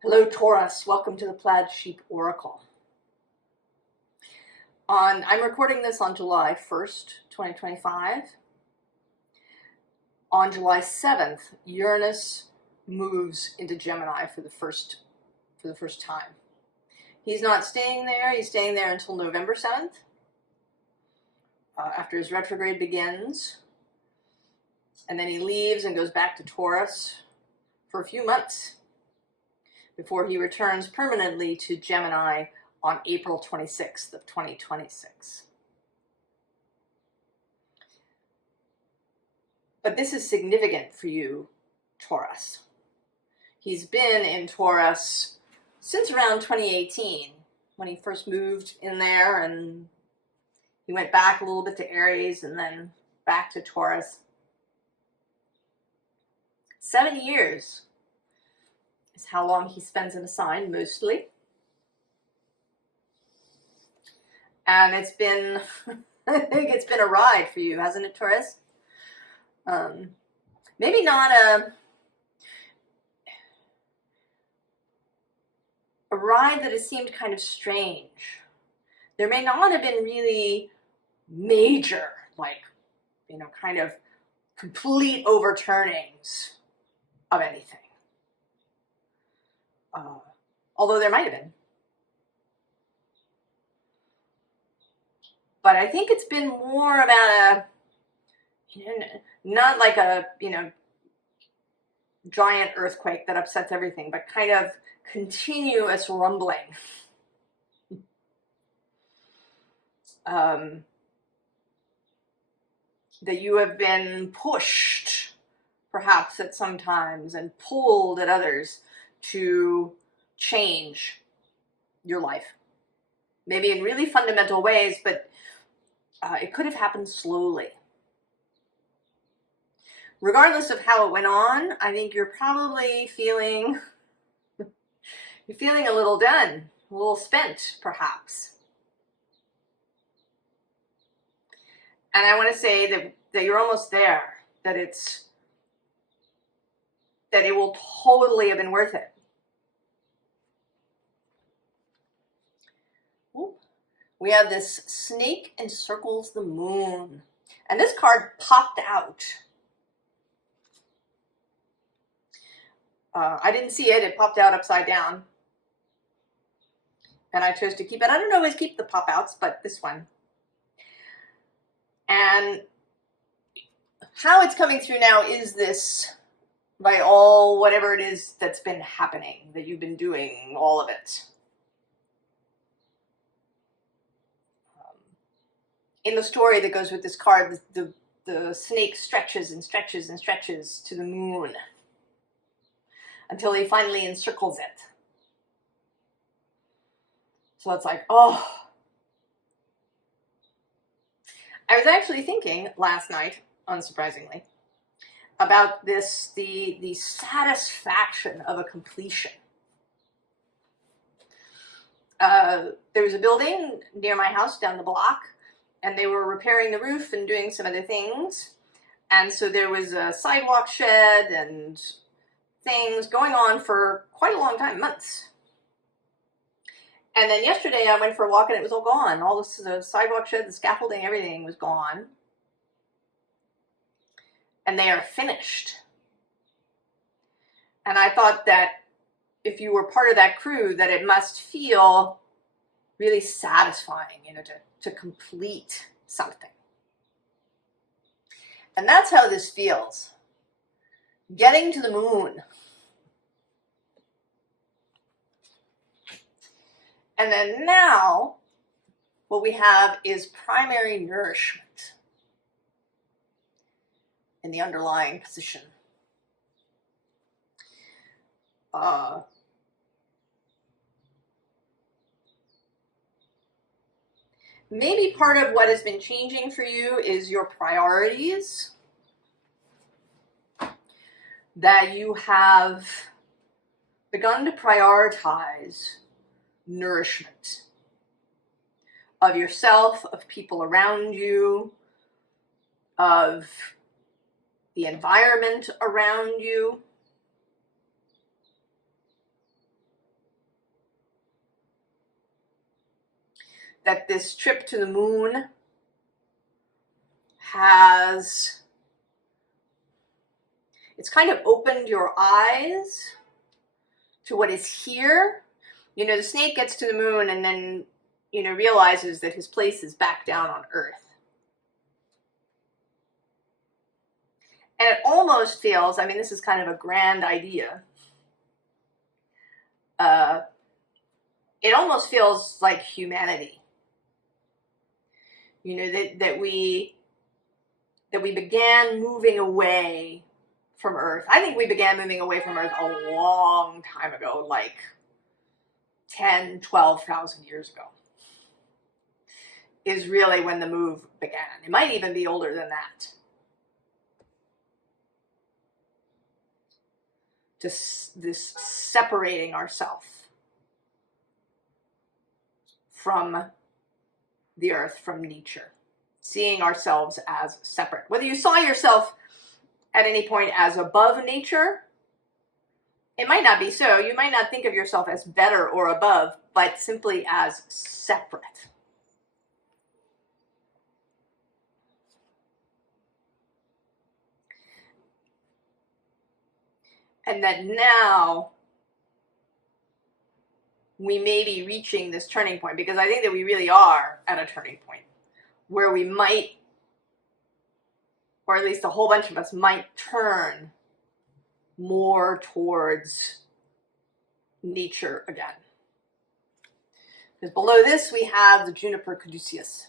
Hello, Taurus. Welcome to the Plaid Oracle. I'm recording this on July 1st, 2025. On July 7th, Uranus moves into Gemini for the first time. He's not staying there. He's staying there until November 7th, after his retrograde begins. And then he leaves and goes back to Taurus for a few months before he returns permanently to Gemini on April 26th of 2026. But this is significant for you, Taurus. He's been in Taurus since around 2018, when he first moved in there, and he went back a little bit to Aries and then back to Taurus. 7 years is how long he spends in a sign, mostly. And it's been, I think it's been a ride for you, hasn't it, Taurus? Maybe not a ride that has seemed kind of strange. There may not have been really major, kind of complete overturnings of anything. Although there might have been. But I think it's been more about not like a, giant earthquake that upsets everything, but kind of continuous rumbling. That you have been pushed, perhaps at some times, and pulled at others to change your life. Maybe in really fundamental ways, but it could have happened slowly. Regardless of how it went on, I think you're probably feeling a little done, a little spent, perhaps. And I want to say that you're almost there, that it will totally have been worth it. We have this snake encircles the moon. And this card popped out. I didn't see it. It popped out upside down. And I chose to keep it. I don't always keep the pop-outs, but this one. And how it's coming through now is this, by all whatever it is that's been happening, that you've been doing, all of it. In the story that goes with this card, the snake stretches and stretches and stretches to the moon until he finally encircles it. So it's like, oh. I was actually thinking last night, unsurprisingly, about this, the satisfaction of a completion. There was a building near my house down the block, and they were repairing the roof and doing some other things. And so there was a sidewalk shed and things going on for quite a long time, months. And then yesterday I went for a walk and it was all gone. All the sidewalk shed, the scaffolding, everything was gone. And they are finished. And I thought that if you were part of that crew, that it must feel really satisfying, to complete something. And that's how this feels. Getting to the moon. And then now, what we have is primary nourishment in the underlying position. Maybe part of what has been changing for you is your priorities. That you have begun to prioritize nourishment of yourself, of people around you, of the environment around you. that this trip to the moon has, it's kind of opened your eyes to what is here. You know, the snake gets to the moon and then, you know, realizes that his place is back down on Earth. And it almost feels, I mean, this is kind of a grand idea. It almost feels like humanity. You know, that we began moving away from Earth. I think we began moving away from Earth a long time ago, like 10, 12,000 years ago, is really when the move began. It might even be older than that. Just this separating ourselves from the Earth, from nature, seeing ourselves as separate. Whether you saw yourself at any point as above nature, it might not be so. You might not think of yourself as better or above, but simply as separate. And that now we may be reaching this turning point, because I think that we really are at a turning point where we might, or at least a whole bunch of us might, turn more towards nature again. Because below this we have the juniper caduceus.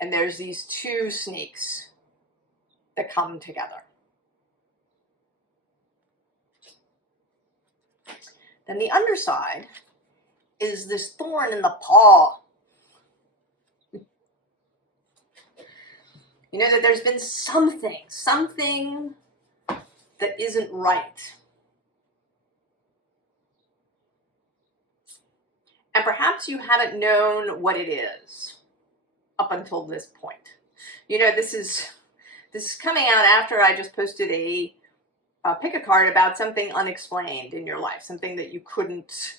And there's these two snakes that come together. Then the underside is this thorn in the paw. You know, that there's been something that isn't right. And perhaps you haven't known what it is up until this point. You know, this is coming out after I just posted a pick a card about something unexplained in your life, something that you couldn't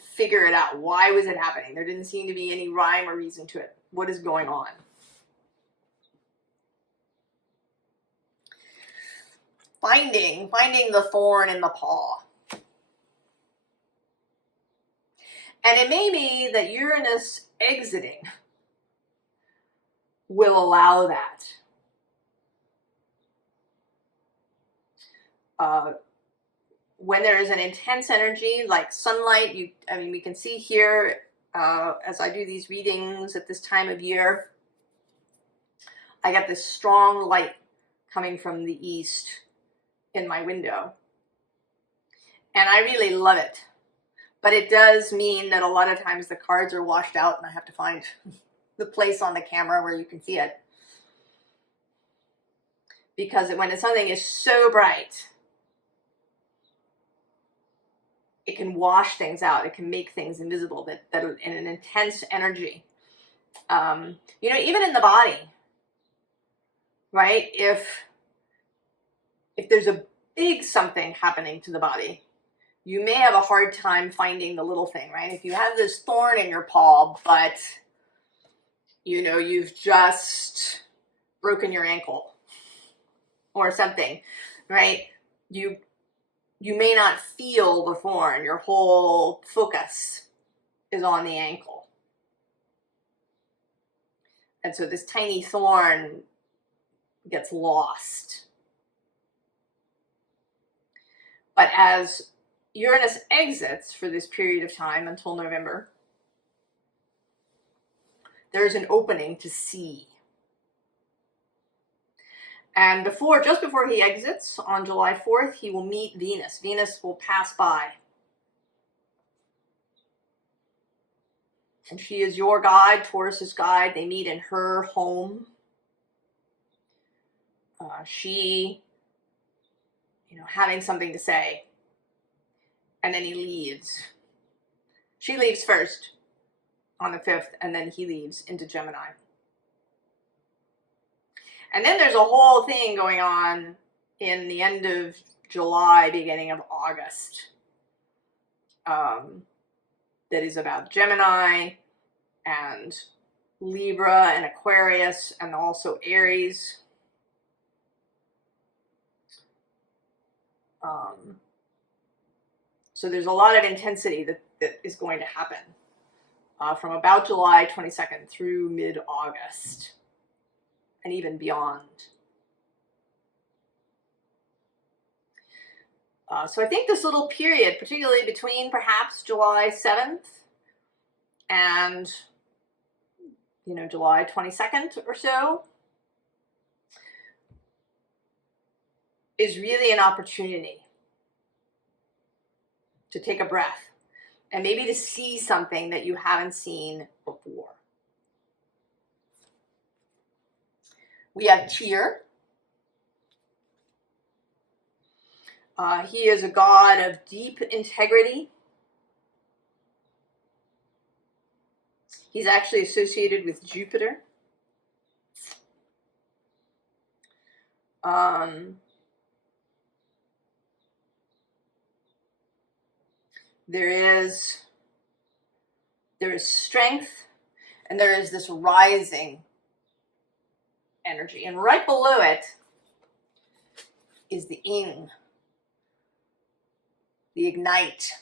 figure it out. Why was it happening? There didn't seem to be any rhyme or reason to it. What is going on? Finding the thorn in the paw. And it may be that Uranus exiting will allow that. When there is an intense energy like sunlight, we can see here as I do these readings at this time of year, I get this strong light coming from the east in my window. And I really love it. But it does mean that a lot of times the cards are washed out and I have to find the place on the camera where you can see it. Because when something is so bright, it can wash things out. It can make things invisible that in an intense energy. You know, even in the body, right? If there's a big something happening to the body, you may have a hard time finding the little thing, right? If you have this thorn in your paw, but, you know, you've just broken your ankle or something, right? You may not feel the thorn. Your whole focus is on the ankle. And so this tiny thorn gets lost. But as Uranus exits for this period of time until November, there's an opening to see. And just before he exits on July 4th, he will meet Venus. Venus will pass by. And she is your guide, Taurus's guide. They meet in her home. She, you know, having something to say. And then he leaves. She leaves first on the 5th, and then he leaves into Gemini. And then there's a whole thing going on in the end of July, beginning of August. The that is about Gemini and Libra and Aquarius and also Aries. So there's a lot of intensity that is going to happen from about July 22nd through mid-August and even beyond. So I think this little period, particularly between perhaps July 7th and, you know, July 22nd or so, is really an opportunity to take a breath and maybe to see something that you haven't seen before. We have Tyr. He is a god of deep integrity. He's actually associated with Jupiter. There is strength, and there is this rising energy. And right below it is the ing, the ignite.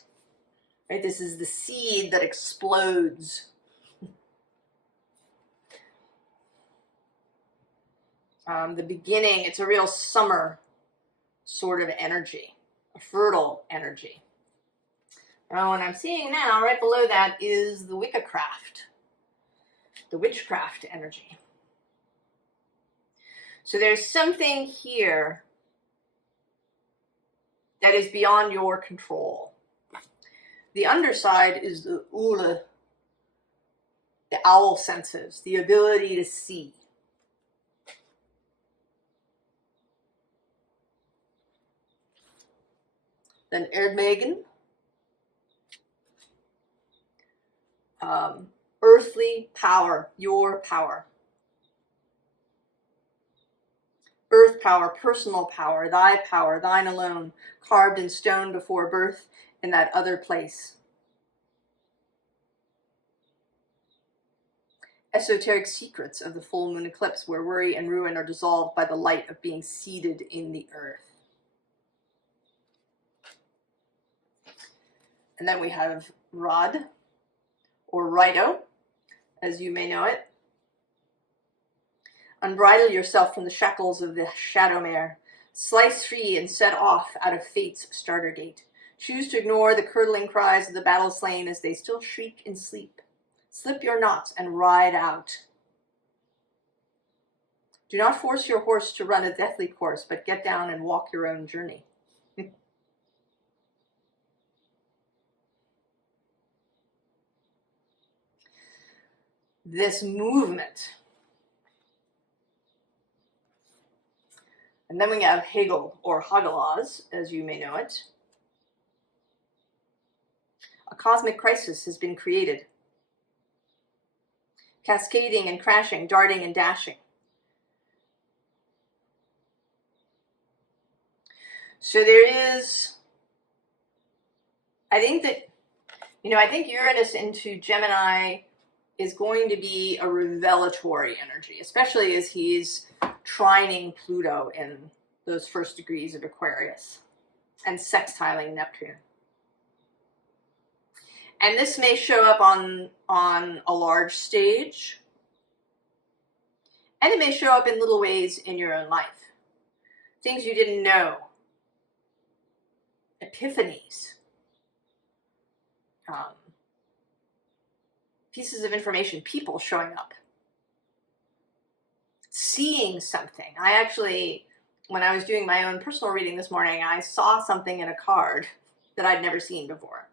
Right? This is the seed that explodes. The beginning, it's a real summer sort of energy, a fertile energy. And what I'm seeing now, right below that, is the Wiccacraft, the witchcraft energy. So there's something here that is beyond your control. The underside is the Ula, the owl senses, the ability to see. Then Erdmegen, earthly power, your power. Earth power, personal power, thine alone, carved in stone before birth in that other place. Esoteric secrets of the full moon eclipse where worry and ruin are dissolved by the light of being seated in the earth. And then we have Rod, or Rido, as you may know it. Unbridle yourself from the shackles of the shadow mare. Slice free and set off out of fate's starter gate. Choose to ignore the curdling cries of the battle slain as they still shriek in sleep. Slip your knots and ride out. Do not force your horse to run a deathly course, but get down and walk your own journey. This movement. And then we have Hegel, or Hagalaz, as you may know it. A cosmic crisis has been created. Cascading and crashing, darting and dashing. So there is, I think Uranus into Gemini is going to be a revelatory energy, especially as he's trining Pluto in those first degrees of Aquarius and sextiling Neptune. And this may show up on a large stage, and it may show up in little ways in your own life. Things you didn't know, epiphanies, pieces of information, people showing up, seeing something. I actually, when I was doing my own personal reading this morning, I saw something in a card that I'd never seen before.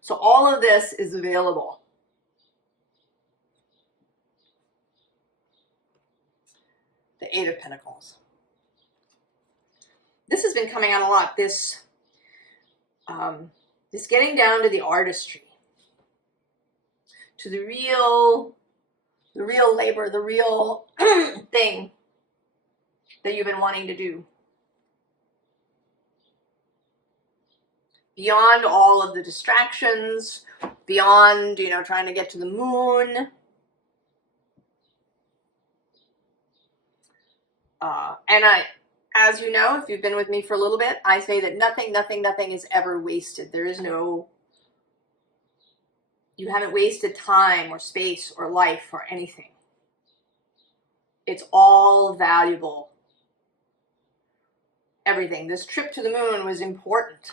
So all of this is available. The Eight of Pentacles. This has been coming out a lot. This getting down to the artistry, to the real labor, the real thing that you've been wanting to do beyond all of the distractions, beyond, you know, trying to get to the moon. And as you know, if you've been with me for a little bit, I say that nothing is ever wasted. There is no, you haven't wasted time or space or life or anything. It's all valuable. Everything. This trip to the moon was important.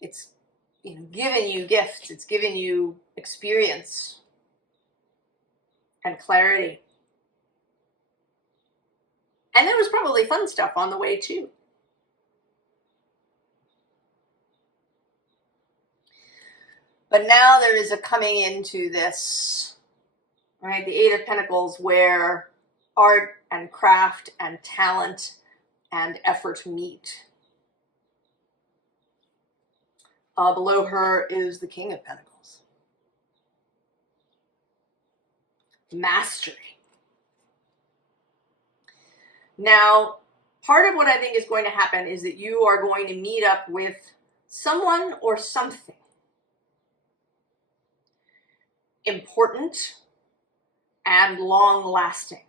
It's, you know, giving you gifts. It's giving you experience and clarity. And there was probably fun stuff on the way too. But now there is a coming into this, right? The Eight of Pentacles, where art and craft and talent and effort meet. Below her is the King of Pentacles. Mastery. Now, part of what I think is going to happen is that you are going to meet up with someone or something important and long-lasting.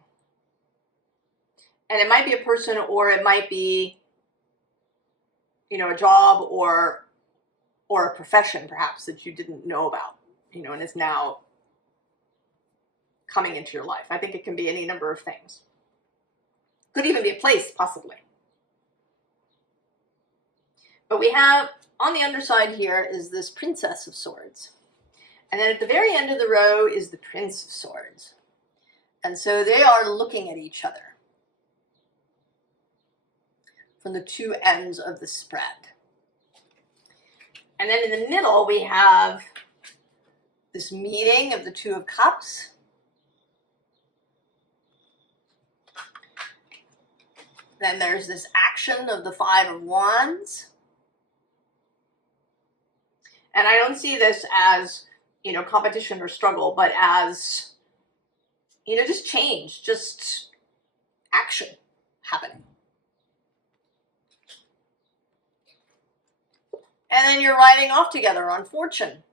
And it might be a person, or it might be, you know, a job or a profession perhaps that you didn't know about, you know, and is now coming into your life. I think it can be any number of things. Could even be a place, possibly. But we have, on the underside here, is this Princess of Swords. And then at the very end of the row is the Prince of Swords. And so they are looking at each other from the two ends of the spread. And then in the middle, we have this meeting of the Two of Cups. Then there's this action of the Five of Wands. And I don't see this as, you know, competition or struggle, but as, you know, just change, just action happening. And then you're riding off together on fortune.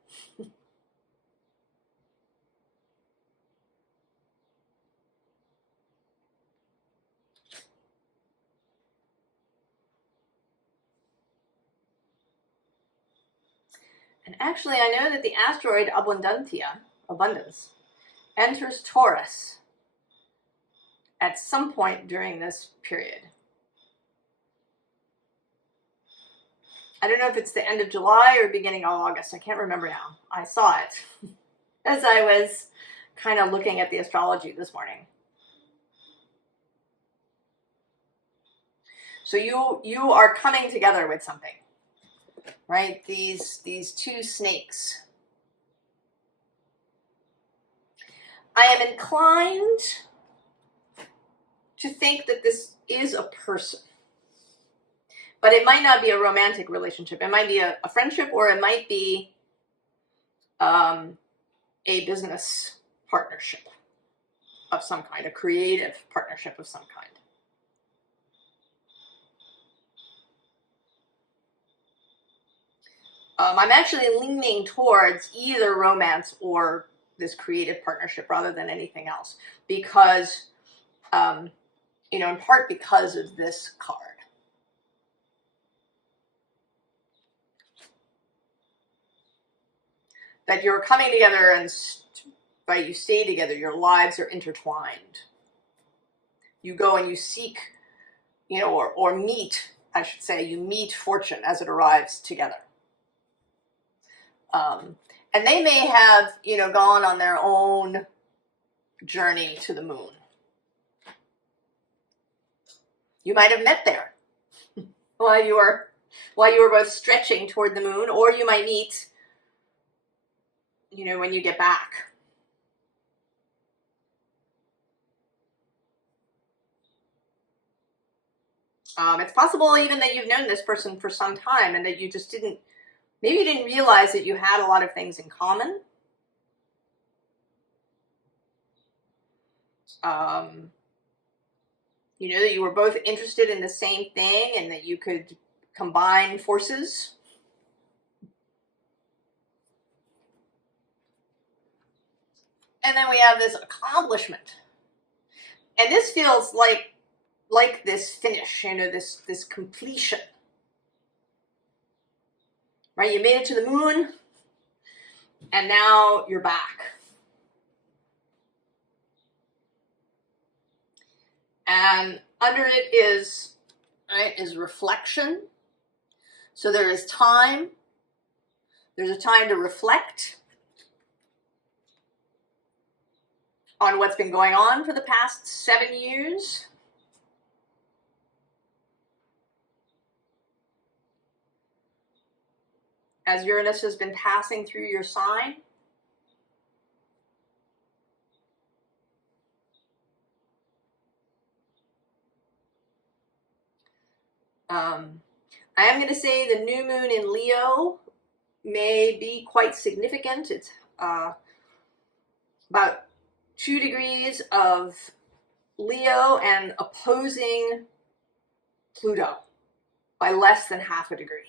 And actually, I know that the asteroid Abundance, enters Taurus at some point during this period. I don't know if it's the end of July or beginning of August. I can't remember now. I saw it as I was kind of looking at the astrology this morning. So you are coming together with something, right? These two snakes. I am inclined to think that this is a person. But it might not be a romantic relationship. It might be a friendship, or it might be a business partnership of some kind, a creative partnership of some kind. I'm actually leaning towards either romance or this creative partnership rather than anything else, because, you know, in part because of this card. That you're coming together, and right, you stay together, your lives are intertwined. You go and you seek, you know, or meet, I should say, you meet fortune as it arrives together. And they may have, you know, gone on their own journey to the moon. You might have met there while you were both stretching toward the moon, or you might meet, you know, when you get back. It's possible even that you've known this person for some time and that you just maybe you didn't realize that you had a lot of things in common. You know, that you were both interested in the same thing, and that you could combine forces. And then we have this accomplishment. And this feels like this finish, you know, this completion. Right? You made it to the moon, and now you're back. And under it is, right, is reflection. So there is time. There's a time to reflect on what's been going on for the past 7 years. As Uranus has been passing through your sign. I am going to say the new moon in Leo may be quite significant. It's about 2 degrees of Leo and opposing Pluto by less than half a degree.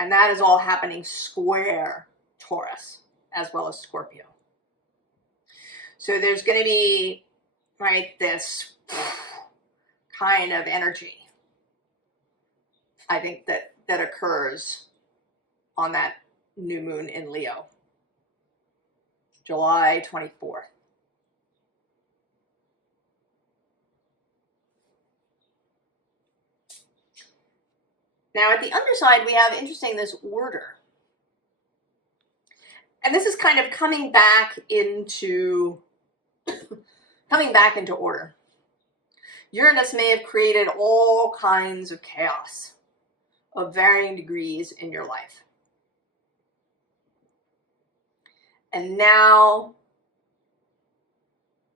And that is all happening square Taurus as well as Scorpio. So there's going to be, right, this kind of energy, I think, that occurs on that new moon in Leo, July 24th. Now at the underside, we have, interesting, this order. And this is kind of coming back into order. Uranus may have created all kinds of chaos of varying degrees in your life. And now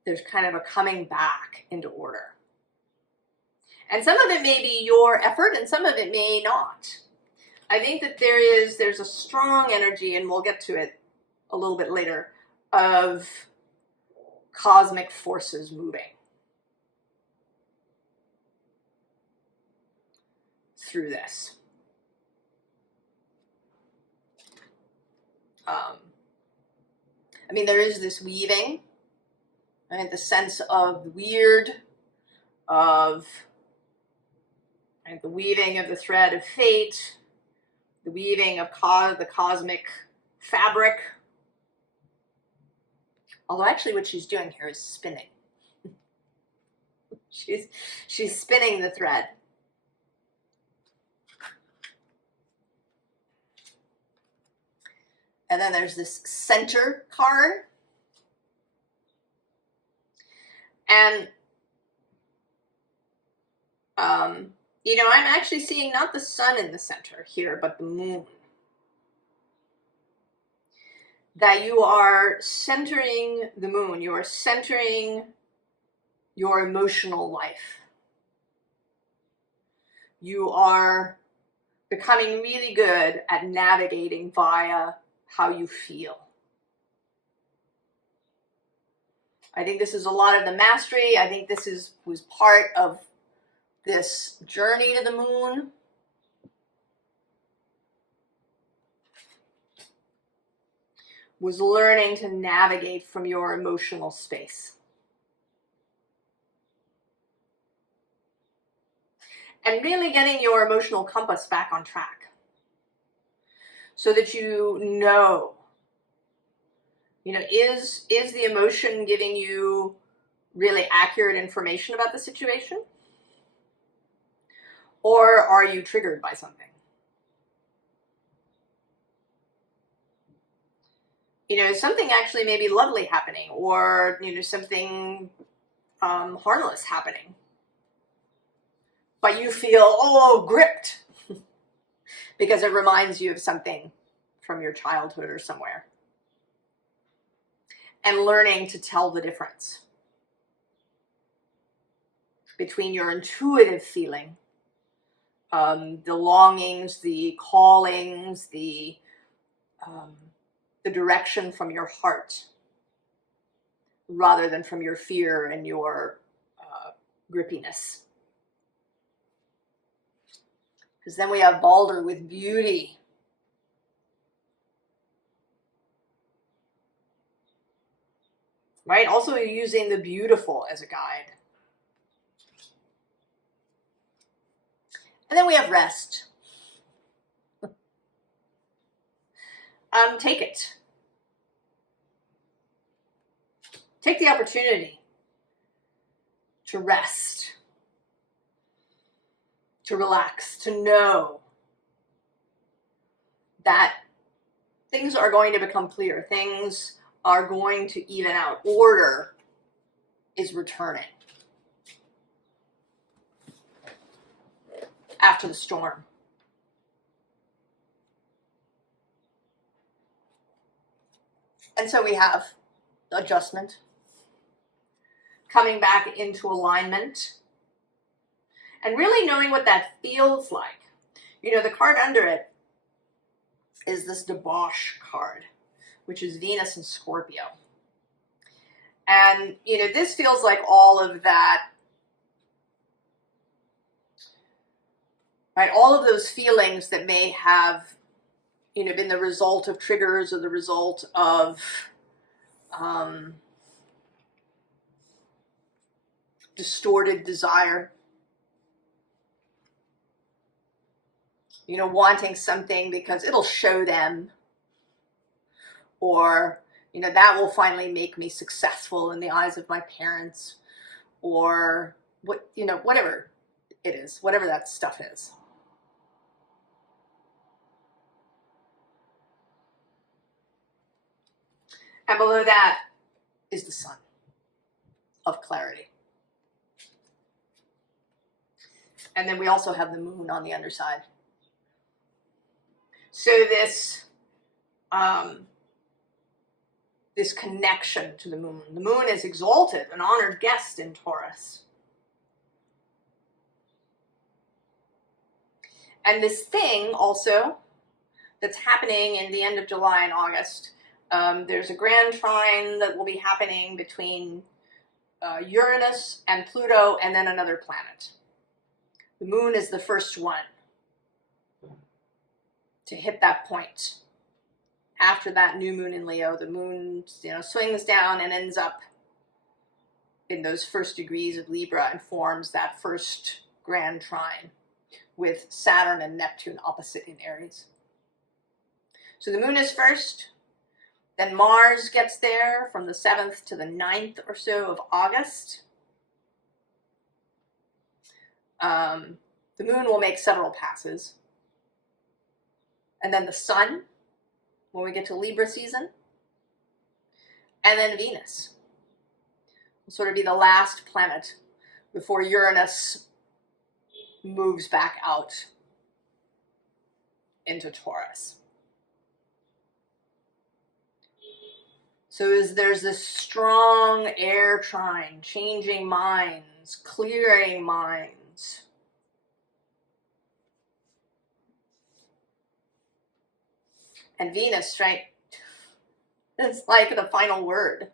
there's kind of a coming back into order. And some of it may be your effort and some of it may not. I think that there's a strong energy, and we'll get to it a little bit later, of cosmic forces moving through this. I mean, there is this weaving, right? The sense of the weird, of the weaving of the thread of fate, the weaving of the cosmic fabric. Although actually what she's doing here is spinning. She's spinning the thread. And then there's this center card. And, you know, I'm actually seeing not the sun in the center here, but the moon. That you are centering the moon. You are centering your emotional life. You are becoming really good at navigating via how you feel. I think this is a lot of the mastery. I think this was part of this journey to the moon. Was learning to navigate from your emotional space. And really getting your emotional compass back on track. So that you know, is the emotion giving you really accurate information about the situation? Or are you triggered by something? Something actually may be lovely happening, or, something harmless happening. But you feel, gripped. Because it reminds you of something from your childhood or somewhere. And learning to tell the difference between your intuitive feeling, the longings, the callings, the direction from your heart, rather than from your fear and your grippiness. Because then we have Balder with beauty. Right? Also using the beautiful as a guide. And then we have rest. Take it. Take the opportunity to rest, to relax, to know that things are going to become clear. Things are going to even out. Order is returning after the storm. And so we have adjustment, coming back into alignment, and really knowing what that feels like. You know, the card under it is this debauch card, which is Venus and Scorpio. And, you know, this feels like all of that, right? All of those feelings that may have, you know, been the result of triggers or the result of distorted desire. You know, wanting something because it'll show them, or, you know, that will finally make me successful in the eyes of my parents, or what, you know, whatever it is, whatever that stuff is. And below that is the sun of clarity. And then we also have the moon on the underside. So this, this connection to the moon. The moon is exalted, an honored guest in Taurus. And this thing also that's happening in the end of July and August, there's a grand trine that will be happening between Uranus and Pluto, and then another planet. The moon is the first one to hit that point. After that new moon in Leo, the moon, you know, swings down and ends up in those first degrees of Libra and forms that first grand trine with Saturn and Neptune opposite in Aries. So the moon is first, then Mars gets there from the 7th to the 9th or so of August. The moon will make several passes. And then the sun, when we get to Libra season. And then Venus will sort of be the last planet before Uranus moves back out into Taurus. So there's this strong air trine, changing minds, clearing minds. And Venus, right, it's like the final word.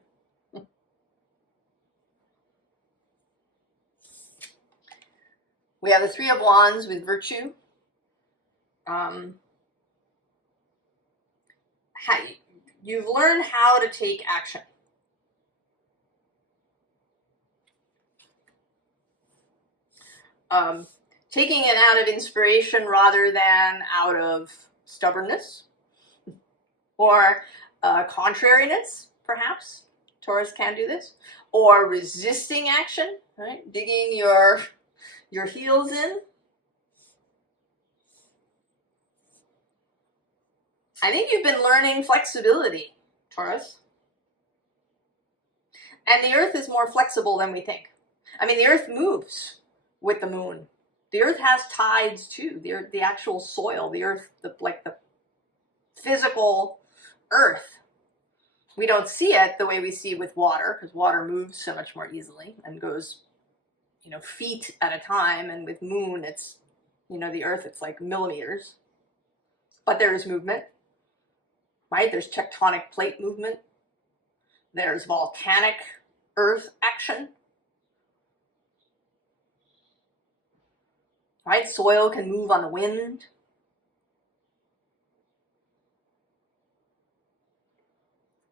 We have the Three of Wands with virtue. You've learned how to take action. Taking it out of inspiration rather than out of stubbornness or contrariness, perhaps. Taurus can do this. Or resisting action, right? Digging your heels in. I think you've been learning flexibility, Taurus. And the earth is more flexible than we think. I mean, the earth moves with the moon. The earth has tides too. The actual soil, the earth, the physical earth. We don't see it the way we see with water, because water moves so much more easily and goes, you know, feet at a time. And with moon, it's, you know, the earth, it's like millimeters. But there is movement, right? There's tectonic plate movement. There's volcanic earth action. right? Soil can move on the wind.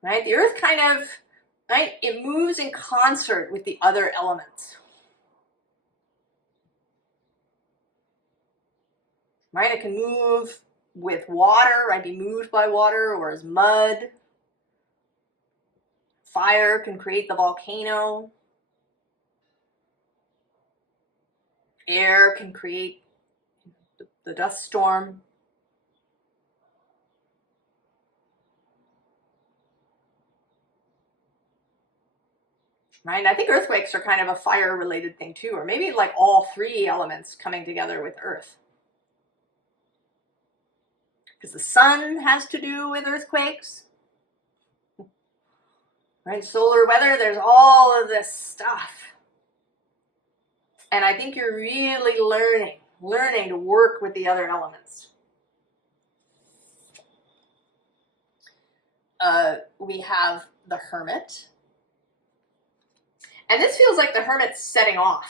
Right? The earth kind of, right? It moves in concert with the other elements. Right? It can move with water, right? Be moved by water or as mud. Fire can create the volcano. Air can create the dust storm. Right? And I think earthquakes are kind of a fire-related thing too, or maybe like all three elements coming together with earth. Because the sun has to do with earthquakes. Right? Solar weather, there's all of this stuff. And I think you're really learning to work with the other elements. We have the Hermit. And this feels like the Hermit's setting off.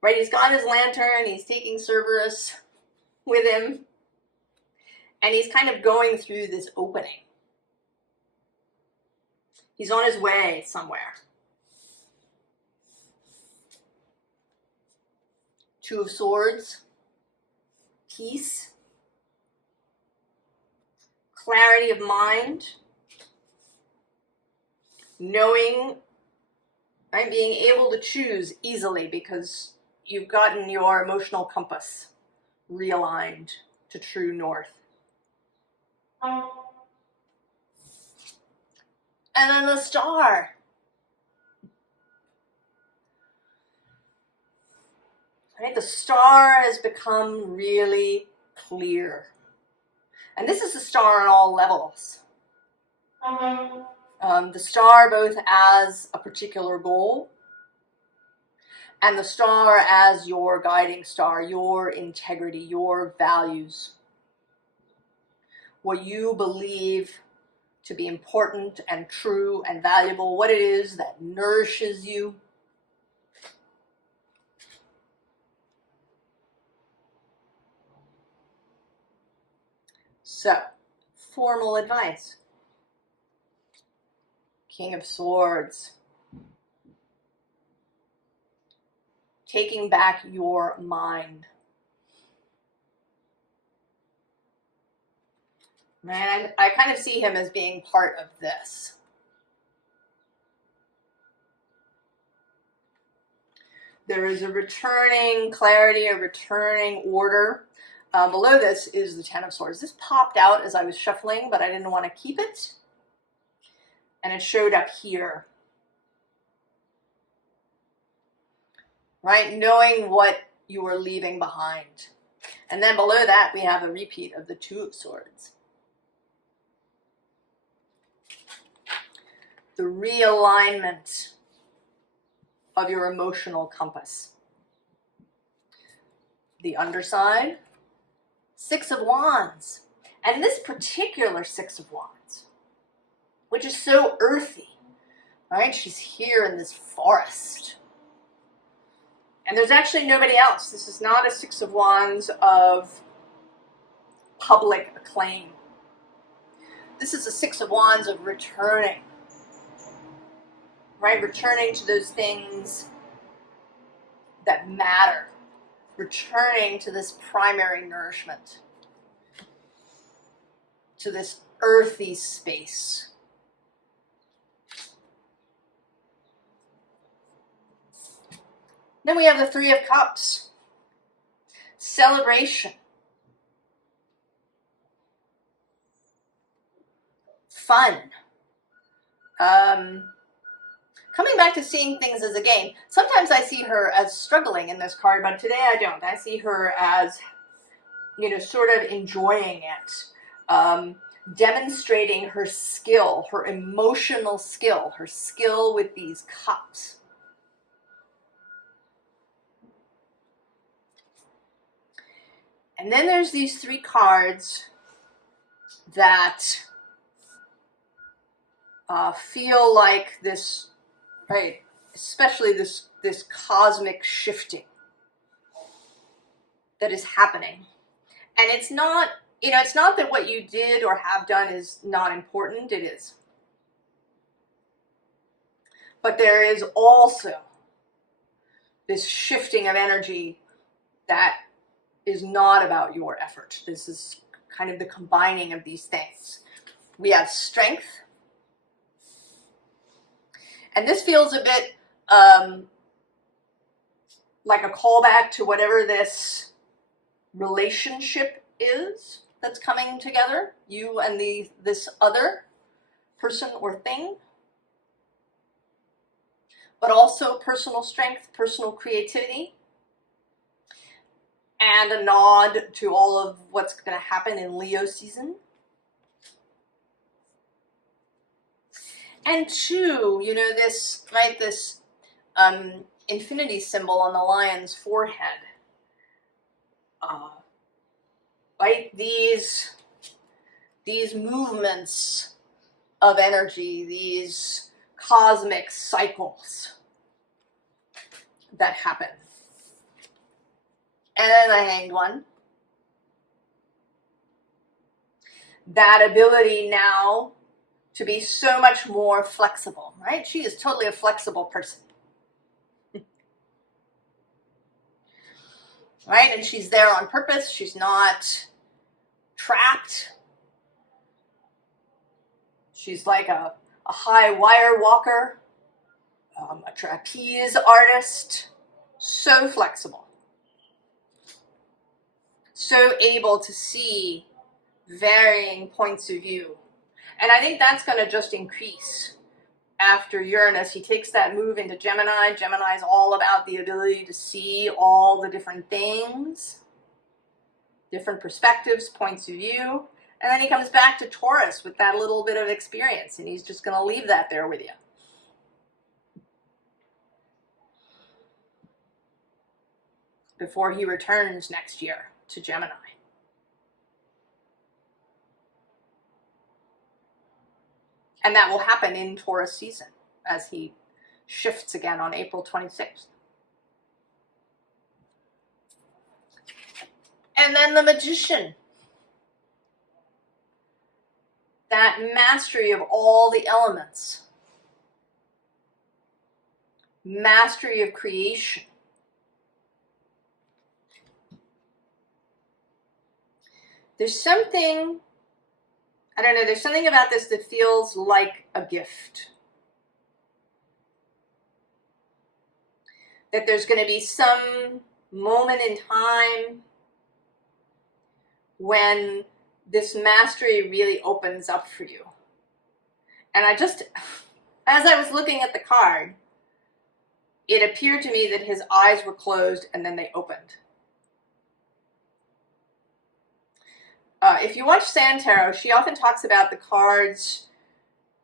Right? He's got his lantern, he's taking Cerberus with him. And he's kind of going through this opening. He's on his way somewhere. Two of Swords. Peace. Clarity of mind. Knowing, right? Being able to choose easily because you've gotten your emotional compass realigned to true north. And then the Star. Right? The Star has become really clear. And this is the Star on all levels. The Star both as a particular goal and the Star as your guiding star, your integrity, your values. What you believe to be important and true and valuable, what it is that nourishes you. So, formal advice. King of Swords. Taking back your mind. Man, I kind of see him as being part of this. There is a returning clarity, a returning order. Below this is the Ten of Swords. This popped out as I was shuffling, but I didn't want to keep it. And it showed up here. Right? Knowing what you are leaving behind. And then below that, we have a repeat of the Two of Swords. The realignment of your emotional compass. The underside, Six of Wands. And this particular Six of Wands, which is so earthy, right? She's here in this forest. And there's actually nobody else. This is not a Six of Wands of public acclaim. This is a Six of Wands of returning. Right? Returning to those things that matter. Returning to this primary nourishment. To this earthy space. Then we have the Three of Cups. Celebration. Fun. Coming back to seeing things as a game. Sometimes I see her as struggling in this card, but today I don't. I see her as, sort of enjoying it. Demonstrating her skill, her emotional skill, her skill with these cups. And then there's these three cards that feel like this, right? Especially this cosmic shifting. that is happening. And it's not, it's not that what you did or have done is not important. It is. But there is also this shifting of energy that is not about your effort. This is kind of the combining of these things. We have strength. And this feels a bit like a callback to whatever this relationship is that's coming together, you and this other person or thing. But also personal strength, personal creativity, and a nod to all of what's going to happen in Leo season. And two, this, right, this infinity symbol on the lion's forehead. Right, these movements of energy, these cosmic cycles that happen. And then the Hanged One. That ability now to be so much more flexible, right? She is totally a flexible person. Right? And she's there on purpose. She's not trapped. She's like a high wire walker, a trapeze artist. So flexible. So able to see varying points of view. And I think that's going to just increase after Uranus. He takes that move into Gemini. Gemini is all about the ability to see all the different things, different perspectives, points of view. And then he comes back to Taurus with that little bit of experience, and he's just going to leave that there with you. Before he returns next year to Gemini. And that will happen in Taurus season as he shifts again on April 26th. And then the Magician. That mastery of all the elements. Mastery of creation. There's something, I don't know, there's something about this that feels like a gift. That there's going to be some moment in time when this mastery really opens up for you. And I just, as I was looking at the card, it appeared to me that his eyes were closed and then they opened. If you watch Sand Tarot, she often talks about the cards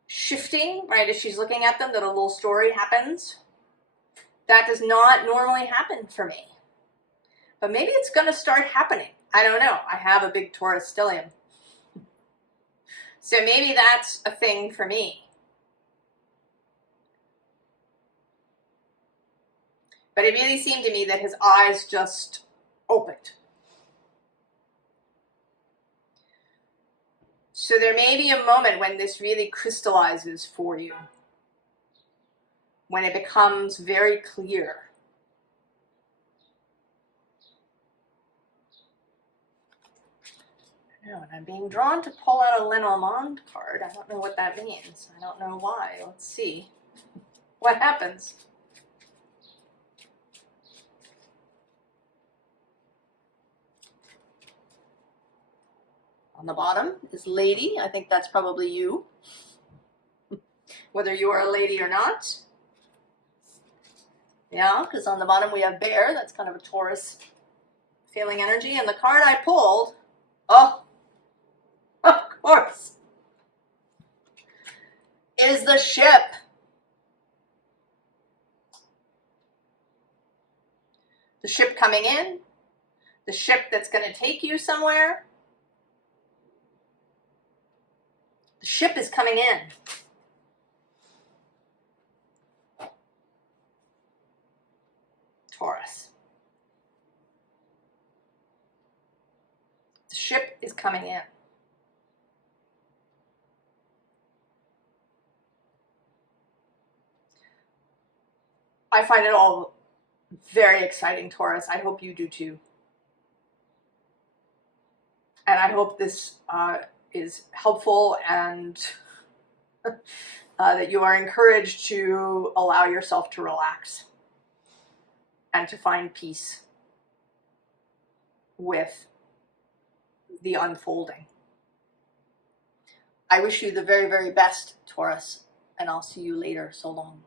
shifting, right, as she's looking at them, that a little story happens. That does not normally happen for me. But maybe it's going to start happening. I don't know. I have a big Taurus stellium. So maybe that's a thing for me. But it really seemed to me that his eyes just opened. So there may be a moment when this really crystallizes for you. When it becomes very clear. I know, and I'm being drawn to pull out a Lenormand card. I don't know what that means. I don't know why. Let's see what happens. On the bottom is lady. I think that's probably you. Whether you are a lady or not. Yeah, because on the bottom we have bear. That's kind of a Taurus feeling energy. And the card I pulled, oh, of course, is the ship. The ship coming in. The ship that's going to take you somewhere. The ship is coming in. Taurus. is coming in. I find it all very exciting, Taurus. I hope you do too. And I hope this is helpful, and that you are encouraged to allow yourself to relax and to find peace with the unfolding. I wish you the very, very best, Taurus, and I'll see you later. So long.